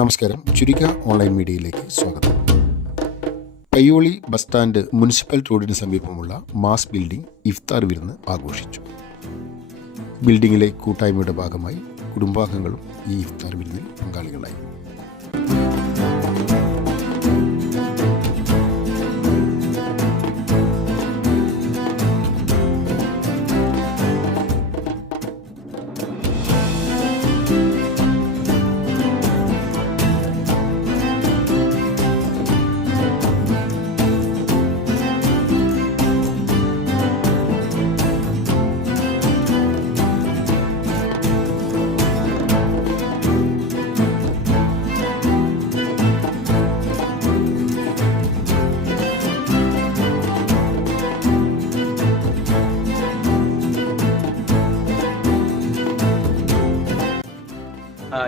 നമസ്കാരം. ചുരിക ഓൺലൈൻ മീഡിയയിലേക്ക് സ്വാഗതം. പയ്യോളി ബസ് സ്റ്റാൻഡ് മുനിസിപ്പൽ റോഡിന് സമീപമുള്ള മാസ് ബിൽഡിംഗ് ഇഫ്താർ വിരുന്ന് ആഘോഷിച്ചു. ബിൽഡിംഗിലെ കൂട്ടായ്മയുടെ ഭാഗമായി കുടുംബാംഗങ്ങളും ഈ ഇഫ്താർ വിരുന്നിൽ പങ്കാളികളായി.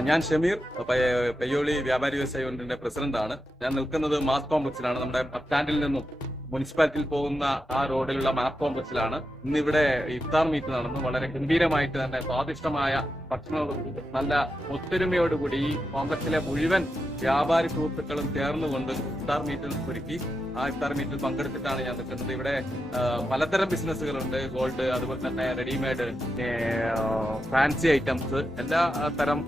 ഞാൻ ഷമീർ പയ്യ- പയ്യോളി വ്യാപാരി വ്യവസായ യൂണിറ്റിന്റെ പ്രസിഡന്റ് ആണ് ഞാൻ നിൽക്കുന്നത് മാസ് കോംപ്ലക്സിലാണ്. നമ്മുടെ സ്റ്റാൻഡിൽ നിന്നും മുനിസിപ്പാലിറ്റിയിൽ പോകുന്ന ആ റോഡിലുള്ള മാപ്പ് കോംപ്ലക്സിലാണ് ഇന്നിവിടെ ഇഫ്താർ മീറ്റ് നടന്നു. വളരെ ഗംഭീരമായിട്ട് തന്നെ സ്വാദിഷ്ടമായ ഭക്ഷണവും നല്ല ഒത്തൊരുമയോടുകൂടി ഈ കോംപ്ലക്സിലെ മുഴുവൻ വ്യാപാരി സുഹൃത്തുക്കളും ചേർന്നുകൊണ്ട് ഇഫ്താർ മീറ്റിൽ ഒരുക്കി. ആ ഇഫ്താർ മീറ്റിൽ പങ്കെടുത്തിട്ടാണ് ഞാൻ നിൽക്കുന്നത്. ഇവിടെ പലതരം ബിസിനസ്സുകളുണ്ട്. ഗോൾഡ് അതുപോലെ തന്നെ റെഡിമെയ്ഡ് ഫാൻസി ഐറ്റംസ് എല്ലാ തരം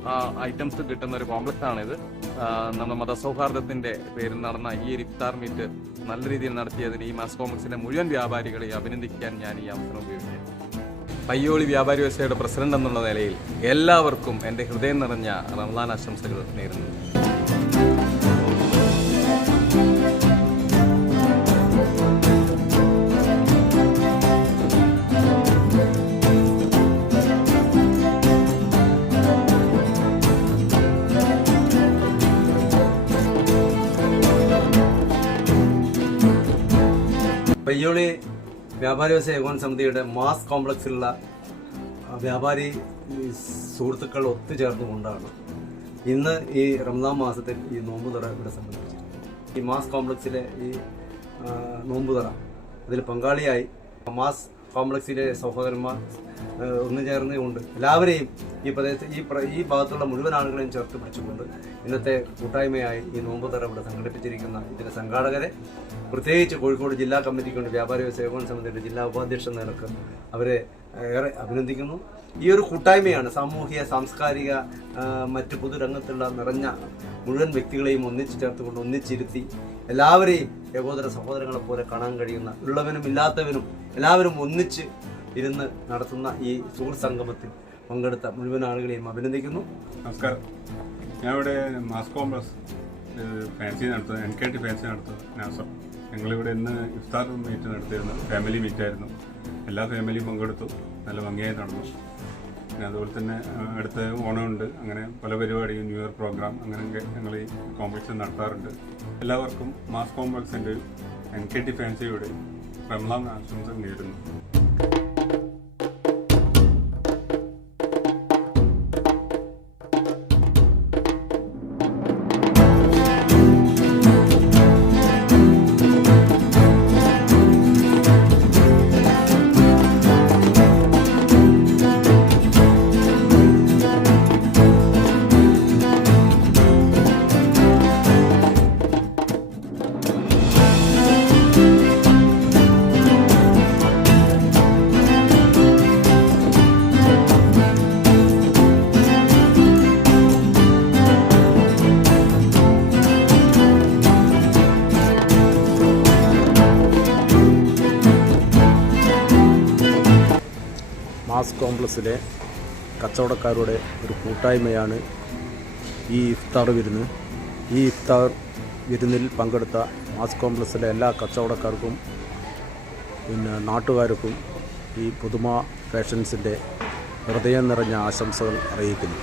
ഐറ്റംസ് കിട്ടുന്ന ഒരു കോംപ്ലക്സ് ആണിത് ആ, നമ്മുടെ മതസൗഹാർദ്ദത്തിന്റെ പേരിൽ നടന്ന ഈ ഒരു ഇഫ്താർ മീറ്റ് നല്ല രീതിയിൽ നടത്തിയതിന് ഈ മാസ് കോംപ്ലക്സിന്റെ മുഴുവൻ വ്യാപാരികളെ അഭിനന്ദിക്കാൻ ഞാൻ ഈ അവസരം ഉപയോഗിക്കുന്നു. പയ്യോളി വ്യാപാരി വ്യവസായയുടെ പ്രസിഡന്റ് എന്നുള്ള നിലയിൽ എല്ലാവർക്കും എന്റെ ഹൃദയം നിറഞ്ഞ റംസാൻ ആശംസകൾ നേരുന്നു. പയ്യോളി വ്യാപാരി വ്യവസായ ഏകോപന സമിതിയുടെ മാസ് കോംപ്ലക്സിലുള്ള വ്യാപാരി സുഹൃത്തുക്കൾ ഒത്തുചേർന്നുകൊണ്ടാണ് ഇന്ന് ഈ റംസാൻ മാസത്തിൽ ഈ നോമ്പുതറ ഇവിടെ സംബന്ധിച്ചത് ഈ മാസ് കോംപ്ലക്സിലെ ഈ നോമ്പുതറ അതിൽ പങ്കാളിയായി മാസ് കോംപ്ലക്സിലെ സഹോദരന്മാർ ഒന്നു ചേർന്നുകൊണ്ട് എല്ലാവരെയും ഈ പ്രദേശത്ത് ഈ ഈ ഭാഗത്തുള്ള മുഴുവൻ ആളുകളെയും ചേർത്ത് പിടിച്ചുകൊണ്ട് ഇന്നത്തെ കൂട്ടായ്മയായി ഈ നോമ്പ് തറ ഇവിടെ സംഘടിപ്പിച്ചിരിക്കുന്ന ഇതിന്റെ സംഘാടകരെ പ്രത്യേകിച്ച് കോഴിക്കോട് ജില്ലാ കമ്മിറ്റിക്ക് വേണ്ടി വ്യാപാരി ഏകോപന സമിതിയുടെ ജില്ലാ ഉപാധ്യക്ഷ നിലയ്ക്ക് അവരെ ഏറെ അഭിനന്ദിക്കുന്നു. ഈ ഒരു കൂട്ടായ്മയാണ് സാമൂഹിക സാംസ്കാരിക മറ്റ് പൊതുരംഗത്തുള്ള നിറഞ്ഞ മുഴുവൻ വ്യക്തികളെയും ഒന്നിച്ചു ചേർത്തുകൊണ്ട് ഒന്നിച്ചിരുത്തി എല്ലാവരെയും ഏകോദര സഹോദരങ്ങളെ പോലെ കാണാൻ കഴിയുന്ന ഉള്ളവനും ഇല്ലാത്തവനും എല്ലാവരും ഒന്നിച്ച് ഇരുന്ന് നടത്തുന്ന ഈ സുഹൃത്ത് സംഗമത്തിൽ പങ്കെടുത്ത മുഴുവൻ ആളുകളെയും അഭിനന്ദിക്കുന്നു. നമസ്കാരം. ഞാൻ ഇവിടെ മാസ് ഫാൻസി നടത്തുന്നത് എൻ കെ ടി ഫാൻസി നടത്തുന്നത് നാസർ. ഞങ്ങളിവിടെ ഇന്ന് ഇഫ്താർ മീറ്റ് നടത്തിയിരുന്നു ഫാമിലി മീറ്റായിരുന്നു. എല്ലാ ഫാമിലിയും പങ്കെടുത്തു. നല്ല ഭംഗിയായി നടന്നു. പിന്നെ അതുപോലെ തന്നെ അടുത്ത് ഓണമുണ്ട്. അങ്ങനെ പല പരിപാടിയും ന്യൂ ഇയർ പ്രോഗ്രാം അങ്ങനെയൊക്കെ ഞങ്ങൾ ഈ കോംപ്ലക്സിൽ നടത്താറുണ്ട്. എല്ലാവർക്കും മാസ് കോംപ്ലക്സിന്റെ എൻ കെ ടി ഫാൻസിയുടെയും റംലാം ആശംസ നേരുന്നു. മാസ് കോംപ്ലക്സിലെ കച്ചവടക്കാരുടെ ഒരു കൂട്ടായ്മയാണ് ഈ ഇഫ്താർ വിരുന്ന്. ഈ ഇഫ്താർ വിരുന്നിൽ പങ്കെടുത്ത മാസ് കോംപ്ലക്സിലെ എല്ലാ കച്ചവടക്കാർക്കും പിന്നെ നാട്ടുകാർക്കും ഈ പുതുമ ഫാഷൻസിന്റെ ഹൃദയം നിറഞ്ഞ ആശംസകൾ അറിയിക്കുന്നു.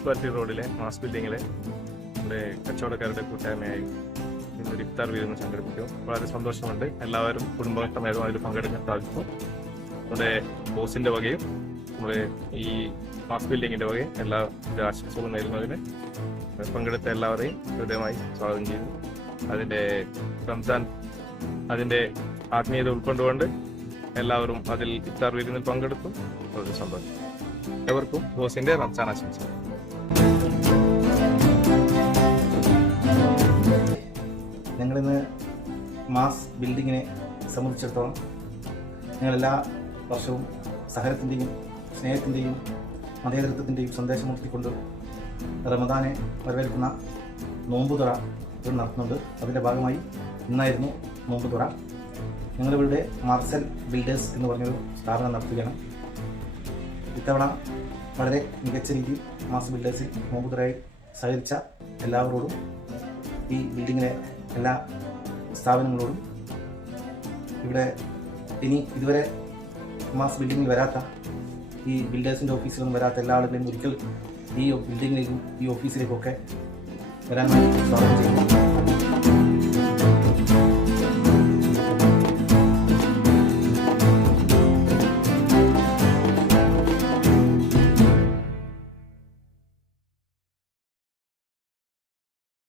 മുനിസിപ്പാലിറ്റി റോഡിലെ മാസ് ബിൽഡിങ്ങിലെ നമ്മുടെ കച്ചവടക്കാരുടെ കൂട്ടായ്മയായി ഇന്നൊരു ഇഫ്താർ വിരുന്ന് സംഘടിപ്പിക്കും വളരെ സന്തോഷമുണ്ട്. എല്ലാവരും കുടുംബമായിട്ടും അതിൽ പങ്കെടുക്കാൻ സാധിക്കും നമ്മുടെ ബോസിന്റെ വകയും നമ്മുടെ ഈ മാസ് ബിൽഡിങ്ങിന്റെ വകയും എല്ലാ ആശംസകളും നേരുന്നതിന് പങ്കെടുത്ത എല്ലാവരെയും ഹൃദയമായി സ്വാഗതം ചെയ്തു അതിന്റെ റംസാൻ അതിന്റെ ആത്മീയത ഉൾക്കൊണ്ടുകൊണ്ട് എല്ലാവരും അതിൽ ഇഫ്താർ വിരുന്നിൽ പങ്കെടുത്തു. വളരെ സന്തോഷം. എവർക്കും ബോസിന്റെ റംസാൻ ആശംസ ഞങ്ങളിന്ന് മാസ് ബിൽഡിങ്ങിനെ സംബന്ധിച്ചിടത്തോളം ഞങ്ങളെല്ലാ വർഷവും സഹനത്തിന്റെയും സ്നേഹത്തിന്റെയും മതേതൃത്വത്തിന്റെയും സന്ദേശം ഉയർത്തിക്കൊണ്ട് റമദാനെ വരവേൽക്കുന്ന നോമ്പുതുറ ഇവിടെ നടത്തുന്നുണ്ട്. അതിന്റെ ഭാഗമായി ഇന്നായിരുന്നു നോമ്പുതുറ ഞങ്ങളിവിടെ മാർസൽ ബിൽഡേഴ്സ് എന്ന് പറഞ്ഞൊരു സ്ഥാപനം നടത്തുകയാണ്. ഇത്തവണ വളരെ മികച്ച രീതിയിൽ മാസ് ബിൽഡേഴ്സിൽ നോമ്പുതുറയായി സഹകരിച്ച എല്ലാവരോടും ഈ ബിൽഡിങ്ങിലെ എല്ലാ സ്ഥാപനങ്ങളോടും ഇവിടെ ഇനി ഇതുവരെ മാസ് ബിൽഡിങ്ങിൽ വരാത്ത ഈ ബിൽഡേഴ്സിന്റെ ഓഫീസിലൊന്നും വരാത്ത എല്ലാ ആളുകളെയും ഒരിക്കൽ ഈ ബിൽഡിങ്ങിലേക്കും ഈ ഓഫീസിലേക്കൊക്കെ വരാൻ വേണ്ടി സ്വാഗതം ചെയ്യുന്നു.